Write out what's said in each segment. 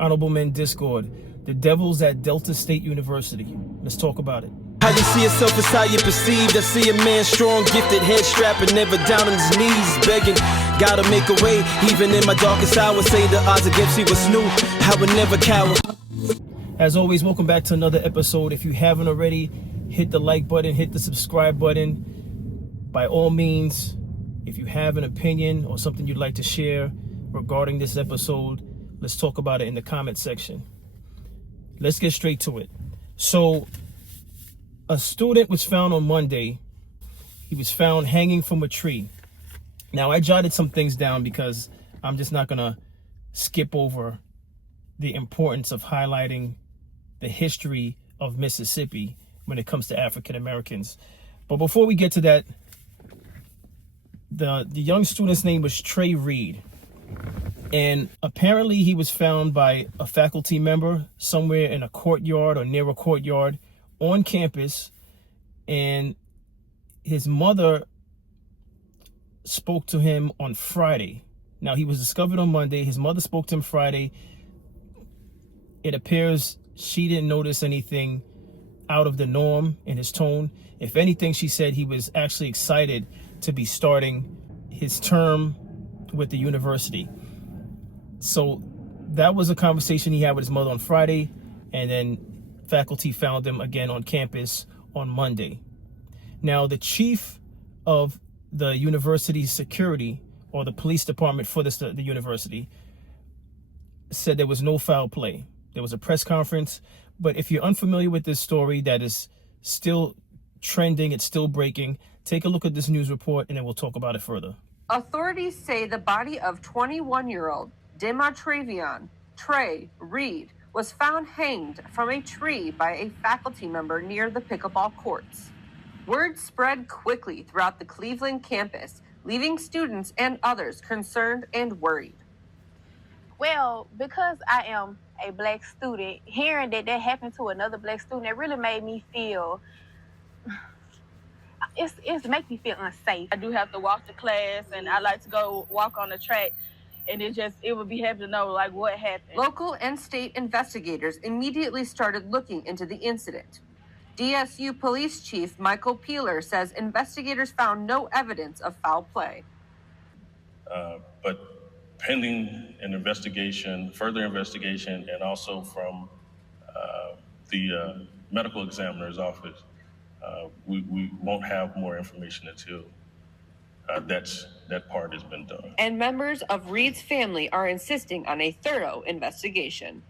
Honorable Men Discord, the devils at Delta State University. Let's talk about it. How you see yourself is how you perceived. I see a man strong, gifted, head strapping, never down on his knees, begging. Gotta make a way, even in my darkest hour. Say the odds against me was new. I would never cower. As always, welcome back to another episode. If you haven't already, hit the like button, hit the subscribe button. By all means, if you have an opinion or something you'd like to share regarding this episode, let's talk about it in the comment section. Let's get straight to it. So, a student was found on Monday. He was found hanging from a tree. Now, I jotted some things down because I'm just not going to skip over the importance of highlighting the history of Mississippi when it comes to African Americans. But before we get to that, the young student's name was Trey Reed. And apparently he was found by a faculty member somewhere in a courtyard or near a courtyard on campus. And his mother spoke to him on Friday. Now, he was discovered on Monday. His mother spoke to him Friday. It appears she didn't notice anything out of the norm in his tone. If anything, she said he was actually excited to be starting his term with the university. So that was a conversation he had with his mother on Friday, and then faculty found him again on campus on Monday. Now, the chief of the university's security, or the police department for the university, said there was no foul play. There was a press conference, but if you're unfamiliar with this story that is still trending, it's still breaking, take a look at this news report and then we'll talk about it further. Authorities say the body of 21-year-old Dematravion Trey Reed was found hanged from a tree by a faculty member near the pickleball courts. Word spread quickly throughout the Cleveland campus, leaving students and others concerned and worried. Well, because I am a black student, hearing that happened to another black student, it really made me feel, it's make me feel unsafe. I do have to walk to class, and I like to go walk on the track, and it would be happy to know like what happened. Local and state investigators immediately started looking into the incident. DSU Police Chief Michael Peeler says investigators found no evidence of foul play. But pending an investigation, further investigation, and also from the medical examiner's office, we won't have more information until that part has been done. And members of Reed's family are insisting on a thorough investigation.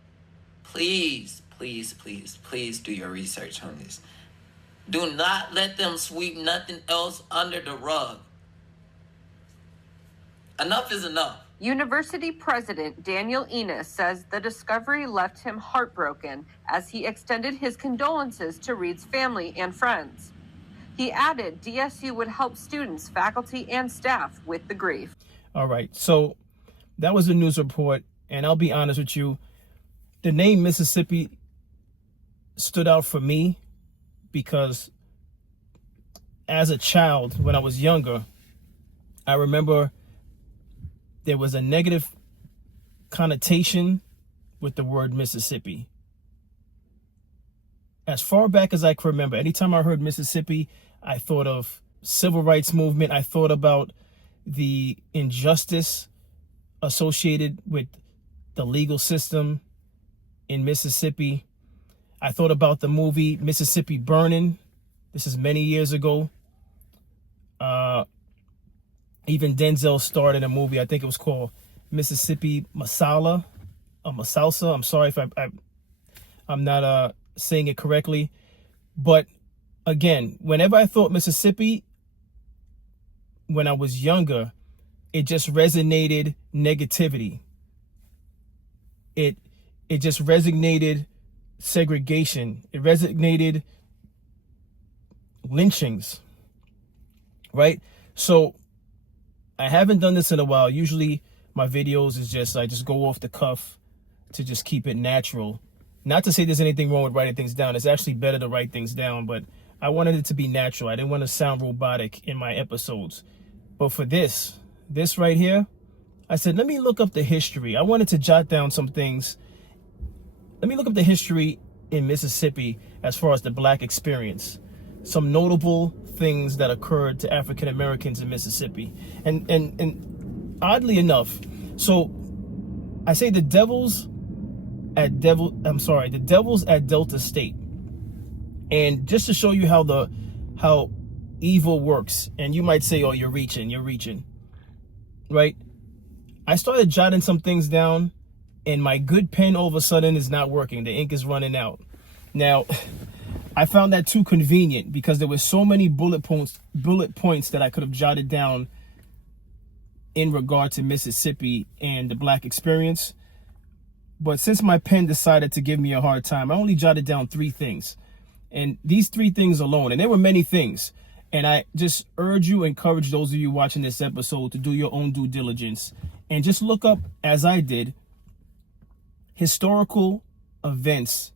Please do your research on this. Do not let them sweep nothing else under the rug. Enough is enough. University President Daniel Enos says the discovery left him heartbroken as he extended his condolences to Reed's family and friends. He added DSU would help students, faculty, and staff with the grief. All right, so that was the news report, and I'll be honest with you, the name Mississippi stood out for me because as a child, when I was younger, I remember there was a negative connotation with the word Mississippi. As far back as I can remember, anytime I heard Mississippi, I thought of civil rights movement. I thought about the injustice associated with the legal system in Mississippi. I thought about the movie Mississippi Burning. This is many years ago. Even Denzel starred in a movie, I think it was called Mississippi Masala, or Masalsa. I'm sorry if I'm not saying it correctly. But again, whenever I thought Mississippi, when I was younger, it just resonated negativity. It just resonated segregation. It resonated lynchings, right? So I haven't done this in a while. Usually my videos is just, I just go off the cuff to just keep it natural. Not to say there's anything wrong with writing things down. It's actually better to write things down, but I wanted it to be natural. I didn't want to sound robotic in my episodes. But for this right here, I said, let me look up the history. I wanted to jot down some things let me look up the history in Mississippi as far as the black experience. Some notable things that occurred to African Americans in Mississippi. And oddly enough, so I say the Devils at Delta State. And just to show you how evil works, and you might say, oh, you're reaching, right? I started jotting some things down, and my good pen all of a sudden is not working. The ink is running out. Now, I found that too convenient because there were so many bullet points that I could have jotted down in regard to Mississippi and the black experience. But since my pen decided to give me a hard time, I only jotted down 3 things. And these 3 things alone, and there were many things, and I just encourage those of you watching this episode to do your own due diligence and just look up, as I did, historical events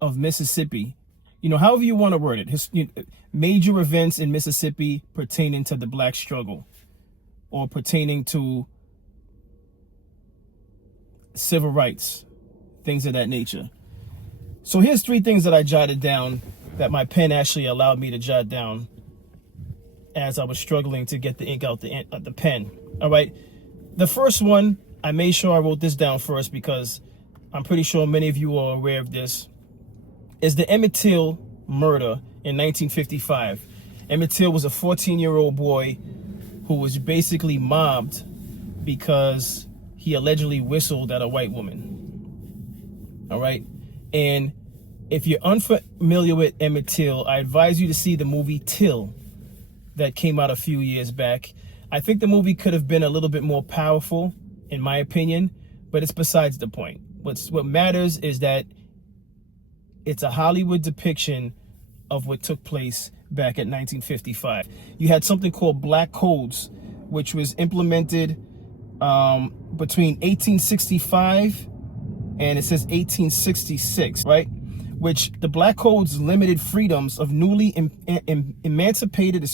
of Mississippi. You know, however you want to word it, major events in Mississippi pertaining to the black struggle or pertaining to civil rights, things of that nature. So here's 3 things that I jotted down that my pen actually allowed me to jot down as I was struggling to get the ink out the pen. All right. The first one, I made sure I wrote this down first because I'm pretty sure many of you are aware of this, is the Emmett Till murder in 1955. Emmett Till was a 14-year-old boy who was basically mobbed because he allegedly whistled at a white woman. All right. And if you're unfamiliar with Emmett Till, I advise you to see the movie Till that came out a few years back. I think the movie could have been a little bit more powerful, in my opinion, but it's besides the point. What matters is that it's a Hollywood depiction of what took place back in 1955. You had something called Black Codes, which was implemented between 1865 and it says 1866, right? Which the Black Codes limited freedoms of newly emancipated,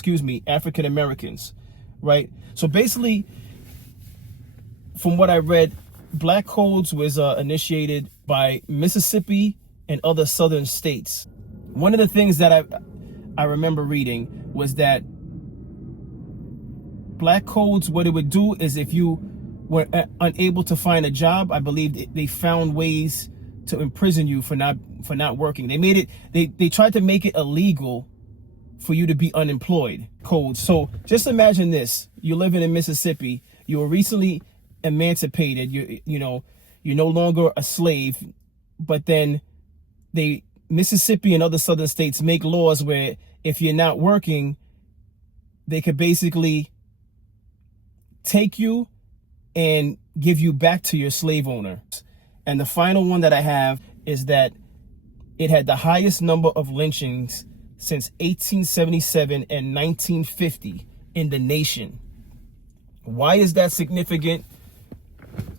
African Americans, right? So basically, from what I read, Black Codes was initiated by Mississippi and other southern states. One of the things that I remember reading was that Black Codes, what it would do is if you were unable to find a job, I believe they found ways to imprison you for not working. They made it, they tried to make it illegal for you to be unemployed. Codes. So just imagine this: you're living in Mississippi, you were recently emancipated, you're no longer a slave, but then Mississippi and other southern states make laws where if you're not working, they could basically take you and give you back to your slave owner. And the final one that I have is that it had the highest number of lynchings since 1877 and 1950 in the nation. Why is that significant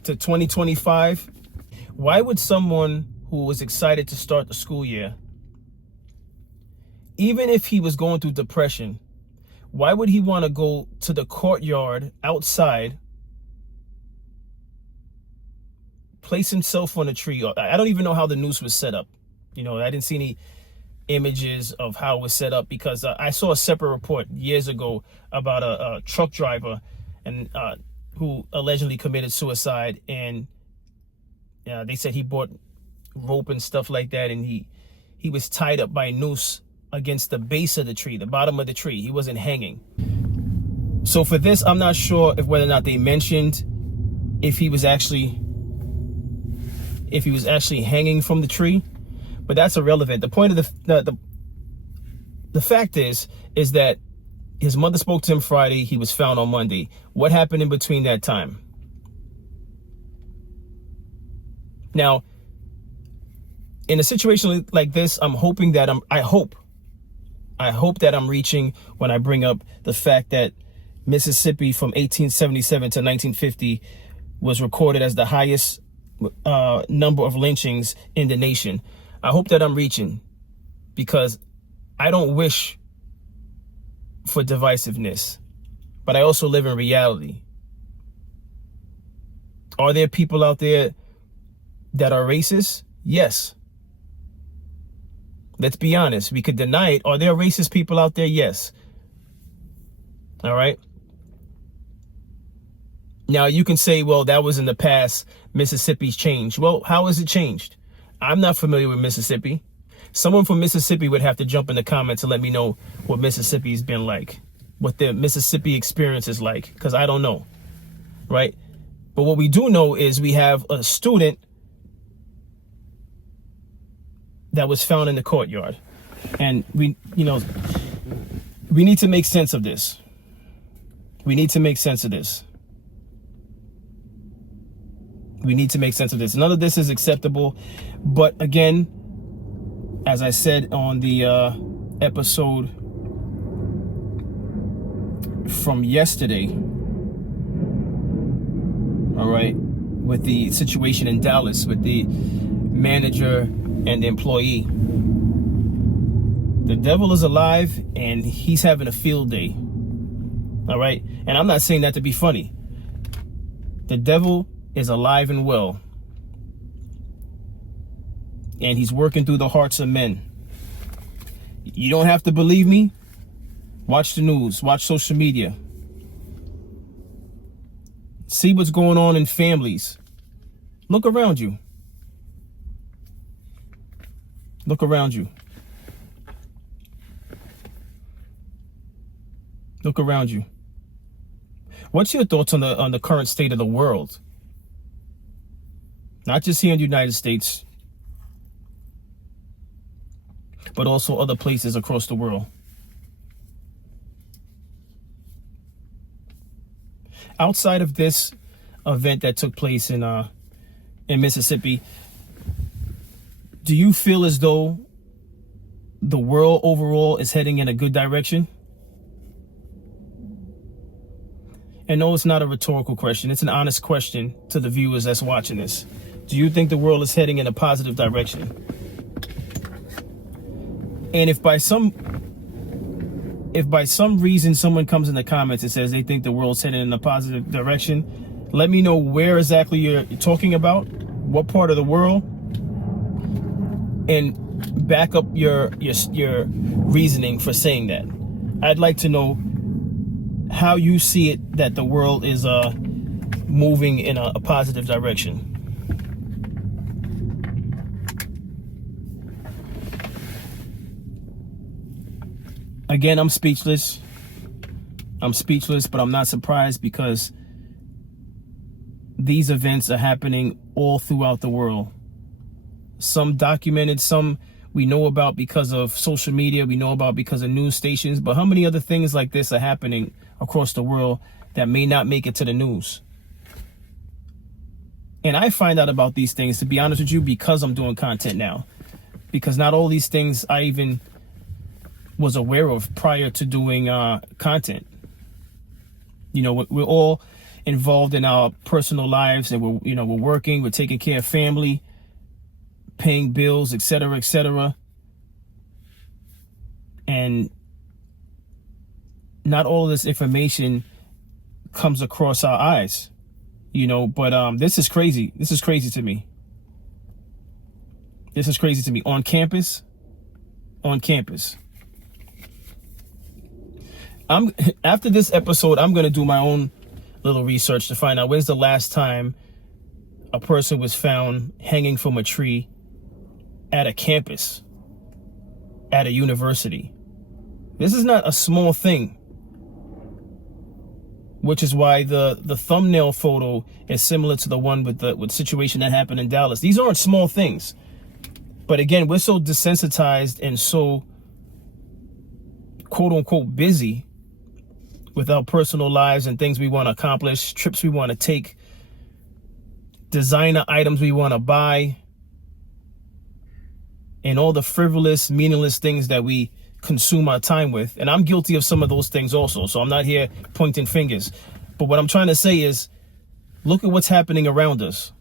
to 2025? Why would someone who was excited to start the school year, even if he was going through depression, why would he want to go to the courtyard outside, place himself on a tree? I don't even know how the noose was set up. I didn't see any images of how it was set up because I saw a separate report years ago about a truck driver and who allegedly committed suicide, and they said he bought rope and stuff like that, and he was tied up by a noose against the base of the tree, the bottom of the tree. He wasn't hanging. So for this, I'm not sure whether or not they mentioned if he was actually hanging from the tree, but that's irrelevant. The point of the fact is that his mother spoke to him Friday. He was found on Monday. What happened in between that time? Now, in a situation like this, I'm hoping that I hope that I'm reaching when I bring up the fact that Mississippi from 1877 to 1950 was recorded as the highest number of lynchings in the nation. I hope that I'm reaching, because I don't wish for divisiveness, but I also live in reality. Are there people out there that are racist? Yes. Let's be honest. We could deny it. Are there racist people out there? Yes. All right. Now you can say, well, that was in the past. Mississippi's changed. Well, how has it changed? I'm not familiar with Mississippi. Someone from Mississippi would have to jump in the comments and let me know what Mississippi's been like, what the Mississippi experience is like, because I don't know, right? But what we do know is we have a student that was found in the courtyard, and we need to make sense of this. We need to make sense of this. We need to make sense of this. None of this is acceptable. But again, as I said on the episode from yesterday, all right, with the situation in Dallas with the manager and the employee, the devil is alive and he's having a field day. All right. And I'm not saying that to be funny. The devil is alive and well, and he's working through the hearts of men. You don't have to believe me. Watch the news, watch social media, see what's going on in families. Look around you. Look around you. Look around you. What's your thoughts on the current state of the world? Not just here in the United States, but also other places across the world. Outside of this event that took place in Mississippi, do you feel as though the world overall is heading in a good direction? And no, it's not a rhetorical question. It's an honest question to the viewers that's watching this. Do you think the world is heading in a positive direction? And if by some reason someone comes in the comments and says they think the world's heading in a positive direction, let me know where exactly you're talking about, what part of the world, and back up your reasoning for saying that. I'd like to know how you see it that the world is moving in a positive direction. Again, I'm speechless. But I'm not surprised because these events are happening all throughout the world. Some documented, some we know about because of social media, we know about because of news stations, but how many other things like this are happening across the world that may not make it to the news? And I find out about these things, to be honest with you, because I'm doing content now. Because not all these things I even was aware of prior to doing content. You know, we're all involved in our personal lives, and we're working, we're taking care of family, paying bills, etc., etc. And not all of this information comes across our eyes, but this is crazy. This is crazy to me. This is crazy to me. On campus. After this episode, I'm going to do my own little research to find out when's the last time a person was found hanging from a tree at a campus, at a university. This is not a small thing, which is why the thumbnail photo is similar to the one with the situation that happened in Dallas. These aren't small things. But again, we're so desensitized and so quote unquote busy with our personal lives and things we want to accomplish, trips we want to take, designer items we want to buy, and all the frivolous, meaningless things that we consume our time with. And I'm guilty of some of those things also, so I'm not here pointing fingers. But what I'm trying to say is, look at what's happening around us.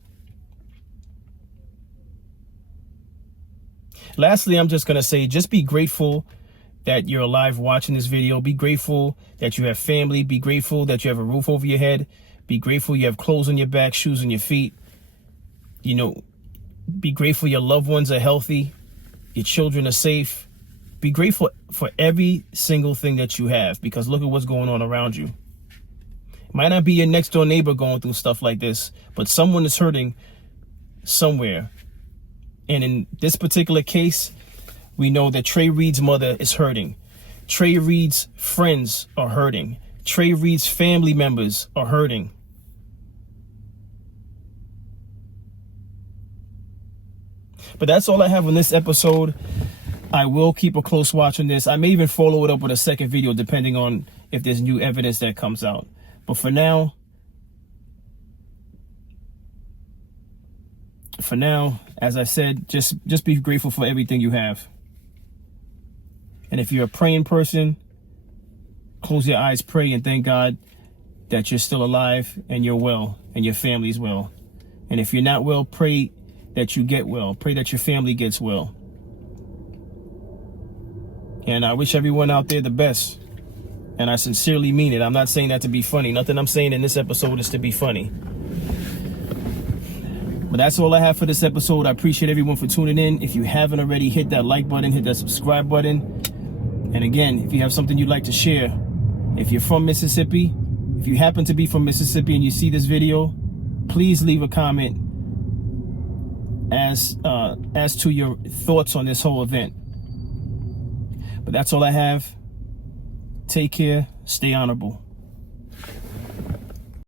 Lastly, I'm just going to say, just be grateful that you're alive watching this video. Be grateful that you have family. Be grateful that you have a roof over your head. Be grateful you have clothes on your back, shoes on your feet. Be grateful your loved ones are healthy, your children are safe. Be grateful for every single thing that you have, because look at what's going on around you. It might not be your next door neighbor going through stuff like this, but someone is hurting somewhere. And in this particular case, we know that Trey Reed's mother is hurting. Trey Reed's friends are hurting. Trey Reed's family members are hurting. But that's all I have on this episode. I will keep a close watch on this. I may even follow it up with a second video depending on if there's new evidence that comes out. But for now, as I said, just be grateful for everything you have. And if you're a praying person, close your eyes, pray, and thank God that you're still alive and you're well and your family's well. And if you're not well, pray that you get well. Pray that your family gets well. And I wish everyone out there the best. And I sincerely mean it. I'm not saying that to be funny. Nothing I'm saying in this episode is to be funny. But that's all I have for this episode. I appreciate everyone for tuning in. If you haven't already, hit that like button, hit that subscribe button. And again, if you have something you'd like to share, if you're from Mississippi, if you happen to be from Mississippi and you see this video, please leave a comment as to your thoughts on this whole event. But that's all I have. Take care. Stay honorable.